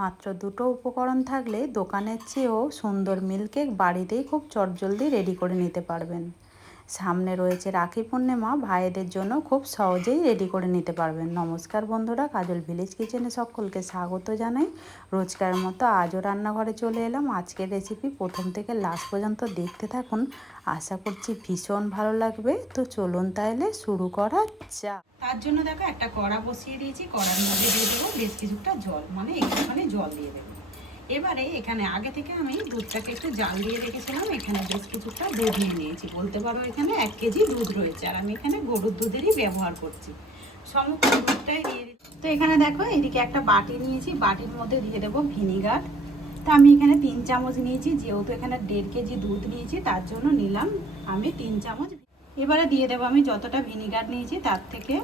মাত্র দুটো উপকরণ থাকলে দোকানের চেয়েও সুন্দর মিল্ক কেক বাড়িতেই খুব চটজলদি রেডি করে নিতে পারবেন। সামনে রয়েছে রাখি পূর্ণিমা, ভাইদের জন্য খুব সহজেই রেডি করে নিতে পারবেন। নমস্কার বন্ধুরা, কাজল ভিলেজ কিচেনে সকলকে স্বাগত জানাই। রোজকার মতো আজও রান্নাঘরে চলে এলাম। আজকের রেসিপি প্রথম থেকে লাস্ট পর্যন্ত দেখতে থাকুন, আশা করছি ভীষণ ভালো লাগবে। তো চলুন তাহলে শুরু করা যাক। তার জন্য দেখো একটা কড়া বসিয়ে দিয়েছি, কড়ার মধ্যে দিয়ে দেবো বেশ কিছুটা জল, মানে একটুখানি জল দিয়ে দেবো। এবারে এখানে আগে থেকে আমি দুধটাকে একটু জাল দিয়ে রেখেছিলাম, এখানে বেশ কিছুটা দুধ নিয়ে নিয়েছি, বলতে পারো এখানে 1 কেজি দুধ রয়েছে, আর আমি এখানে গরুর দুধেরই ব্যবহার করছি। সমস্ত দুধটাই দিয়ে দিচ্ছি। তো এখানে দেখো এদিকে একটা বাটি নিয়েছি, বাটির মধ্যে দিয়ে দেবো ভিনিগার। তো আমি এখানে 3 চামচ নিয়েছি, যেহেতু এখানে 1.5 কেজি দুধ নিয়েছি তার জন্য নিলাম আমি 3 চামচ। এবারে দিয়ে দেবো আমি যতটা ভিনিগার নিয়েছি তার থেকে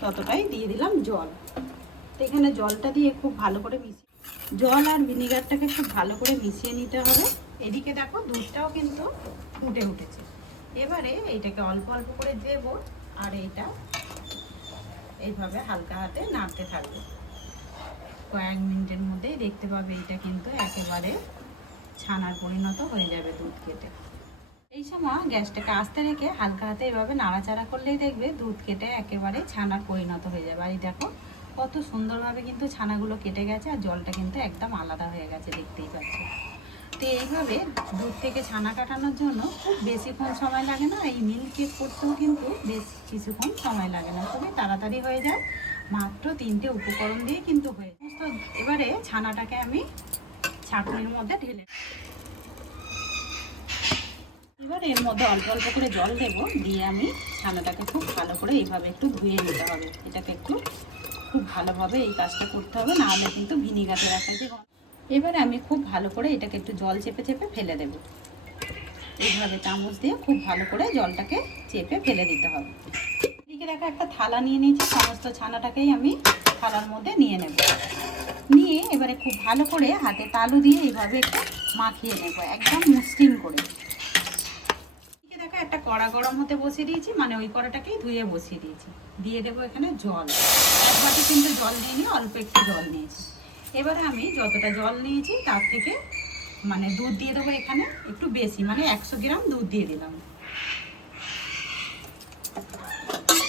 ততটাই দিয়ে দিলাম জল। তো এখানে জলটা দিয়ে খুব ভালো করে জল আর ভিনিগারটাকে খুব ভালো করে মিশিয়ে নিতে হবে। এদিকে দেখো দুধটাও কিন্তু ফুটে উঠেছে। এবারে এইটাকে অল্প অল্প করে দেবো, আর এইটা এইভাবে হালকা হাতে নাড়তে থাকবে। কয়েক মিনিটের মধ্যেই দেখতে পাবে এটা কিন্তু একেবারে ছানার পরিণত হয়ে যাবে দুধ কেটে। এই সময় গ্যাসটাকে আস্তে রেখে হালকা হাতে এভাবে নাড়াচাড়া করলেই দেখবে দুধ কেটে একেবারে ছানার পরিণত হয়ে যাবে। আর এই দেখো কত সুন্দরভাবে কিন্তু ছানাগুলো কেটে গেছে, আর জলটা কিন্তু একদম আলাদা হয়ে গেছে, দেখতেই পাচ্ছ। তো এইভাবে দুধ থেকে ছানা কাটানোর জন্য খুব বেশিক্ষণ সময় লাগে না, এই মিল্ক কেক করতেও কিন্তু বেশ কিছুক্ষণ সময় লাগে না, খুবই তাড়াতাড়ি হয়ে যায়। মাত্র 3টে উপকরণ দিয়ে কিন্তু হয়ে যায়। তো এবারে ছানাটাকে আমি ছাঁকনির মধ্যে ঢেলে, এবার এর মধ্যে অল্প অল্প করে জল দেবো, দিয়ে আমি ছানাটাকে খুব ভালো করে এইভাবে একটু ধুয়ে নিতে হবে। এটাকে একটু খুব ভালোভাবে এই কাজটা করতে হবে, নাহলে কিন্তু ভিনিগারে রাখা যে। এবারে আমি খুব ভালো করে এটাকে একটু জল চেপে চেপে ফেলে দেব। এইভাবে চামচ দিয়ে খুব ভালো করে জলটাকে চেপে ফেলে দিতে হবে। এদিকে দেখো একটা থালা নিয়ে নিয়েছি, সমস্ত ছানাটাকেই আমি থালার মধ্যে নিয়ে নেব। নিয়ে এবারে খুব ভালো করে হাতে তালু দিয়ে এইভাবে একটু মাখিয়ে নেব, একদম মসৃণ করে। দেখো একটা কড়া গরম হতে বসিয়ে দিয়েছি, মানে ওই কড়াটাকেই ধুয়ে বসিয়ে দিয়েছি। দিয়ে দেবো এখানে জল, এক বাটি কিন্তু জল নিয়ে নিয়ে অল্প একটু জল নিয়েছি। এবারে আমি যতটা জল নিয়েছি তার থেকে মানে দুধ দিয়ে দেবো এখানে একটু বেশি, মানে 100 গ্রাম দুধ দিয়ে দিলাম।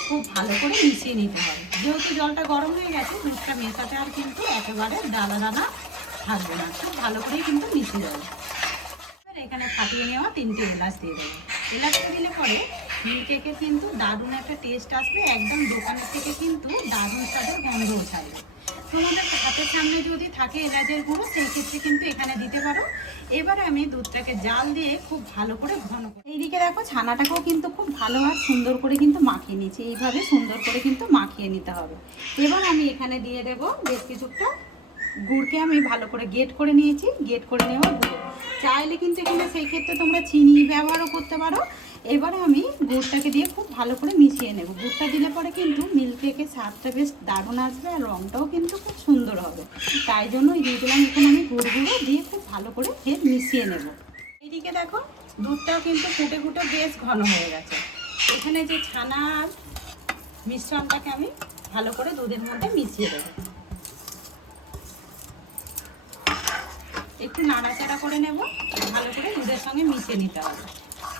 খুব ভালো করে মিশিয়ে নিতে হবে, যেহেতু জলটা গরম হয়ে গেছে দুধটা মেশাতে আর কিন্তু একেবারে দানা দানা থাকবে না, খুব ভালো করেই কিন্তু মিশে যাবে। এবার এখানে ফাটিয়ে নেওয়া 3টে এলাচ দিয়ে দেবো। এলাচ দিলে পরে মিল্ক কেকের কিন্তু দারুণ একটা টেস্ট আসবে, একদম দোকানের থেকে কিন্তু দারুণ স্বাদের গন্ধও ছাড়বে। তোমাদের হাতের সামনে যদি থাকে এলাচের গুঁড়ো, সেই ক্ষেত্রে কিন্তু এখানে দিতে পারো। এবারে আমি দুধটাকে জাল দিয়ে খুব ভালো করে ঘন করে, এইদিকে দেখো ছানাটাকেও কিন্তু খুব ভালো আর সুন্দর করে কিন্তু মাখিয়ে নিয়েছি। এইভাবে সুন্দর করে কিন্তু মাখিয়ে নিতে হবে। এবার আমি এখানে দিয়ে দেবো বেশ কিছুটা গুড়কে আমি ভালো করে গেট করে নিয়েছি, গেট করে নেওয়া গুড়। চাইলে কিন্তু এখানে সেই ক্ষেত্রে তোমরা চিনি ব্যবহারও করতে পারো। এবারে আমি গুড়টাকে দিয়ে খুব ভালো করে মিশিয়ে নেব। গুড়টা দিলে পরে কিন্তু মিল্ক কেকের স্বাদটা বেশ দারুণ আসবে, আর রঙটাও কিন্তু খুব সুন্দর হবে। তাই জন্যই দিয়ে দিলাম এখানে আমি গুড়গুলো দিয়ে খুব ভালো করে ফের মিশিয়ে নেব। এইদিকে দেখো দুধটাও কিন্তু ফুটে ফুটে বেশ ঘন হয়ে গেছে। এখানে যে ছানার মিশ্রণটাকে আমি ভালো করে দুধের মধ্যে মিশিয়ে দেবো। একটু নাড়াচাড়া করে নেব, ভালো করে দুধের সঙ্গে মিশিয়ে নিতে হবে।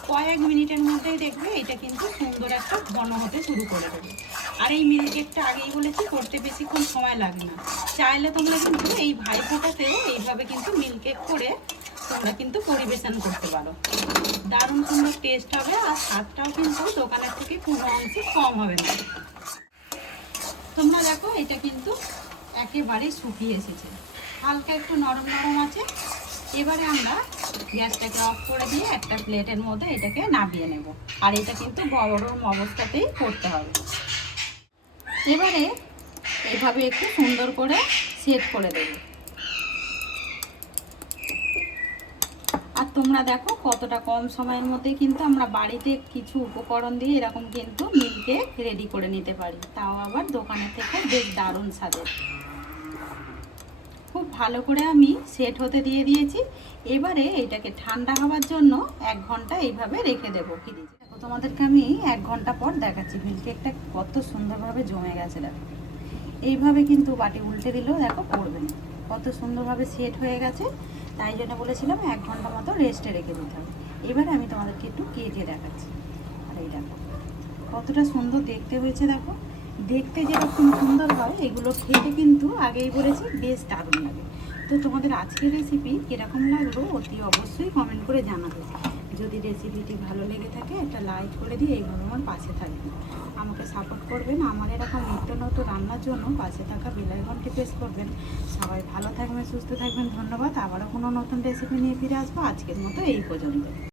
কয়েক মিনিটের মধ্যেই দেখবে এটা কিন্তু সুন্দর একটা ঘন হতে শুরু করে দেবে। আর এই মিল্ক কেকটা আগেই বলেছি করতে বেশিক্ষণ সময় লাগে না। চাইলে তোমরা কিন্তু এই ভাইফোঁটাতেও এইভাবে কিন্তু মিল্ক কেক করে তোমরা কিন্তু পরিবেশন করতে পারো। দারুণ সুন্দর টেস্ট হবে, আর স্বাদটাও কিন্তু দোকানের থেকে কোনো অংশে কম হবে না। তোমরা দেখো এটা কিন্তু একেবারেই শুকিয়ে এসেছে, হালকা একটু নরম নরম আছে। এবারে আমরা গ্যাসটাকে অফ করে দিয়ে একটা প্লেটের মধ্যে এটাকে নামিয়ে নেব, আর এটা কিন্তু গরম অবস্থাতেই করতে হবে। এবারে এভাবে একটু সুন্দর করে সেট করে দেব। আর তোমরা দেখো কতটা কম সময়ের মধ্যে কিন্তু আমরা বাড়িতে কিছু উপকরণ দিয়ে এরকম কিন্তু মিল্ক কেক রেডি করে নিতে পারি, তাও আবার দোকানের থেকে বেশ দারুণ স্বাদের। খুব ভালো করে আমি সেট হতে দিয়ে দিয়েছি। এবারে এটাকে ঠান্ডা হওয়ার জন্য 1 ঘন্টা এইভাবে রেখে দেবো ফ্রিজে। দেখো তোমাদেরকে আমি 1 ঘন্টা পর দেখাচ্ছি মিল্ক কেকটা কত সুন্দরভাবে জমে গেছে। দেখো এইভাবে কিন্তু বাটি উল্টে দিলেও দেখো পড়বে না, কত সুন্দরভাবে সেট হয়ে গেছে। তাই জন্য বলেছিলাম 1 ঘন্টা মতো রেস্টে রেখে দিতে হবে। এবারে আমি তোমাদেরকে একটু কেটে দেখাচ্ছি। আর এই দেখো কতটা সুন্দর দেখতে হয়েছে, দেখো দেখতে যেরকম সুন্দর হয় এগুলো খেতে কিন্তু আগেই বলেছি বেশ দারুণ লাগে। তো তোমাদের আজকের রেসিপি কীরকম লাগলো অতি অবশ্যই কমেন্ট করে জানাবে। যদি রেসিপিটি ভালো লেগে থাকে একটা লাইক করে দিয়ে এইভাবে আমার পাশে থাকবেন, আমাকে সাপোর্ট করবেন। আমার এরকম নিত্য নতুন রান্নার জন্য পাশে থাকা বেল আইকনটি প্রেস করবেন। সবাই ভালো থাকবেন, সুস্থ থাকবেন, ধন্যবাদ। আবারও কোনো নতুন রেসিপি নিয়ে ফিরে আসবো। আজকের মতো এই পর্যন্ত।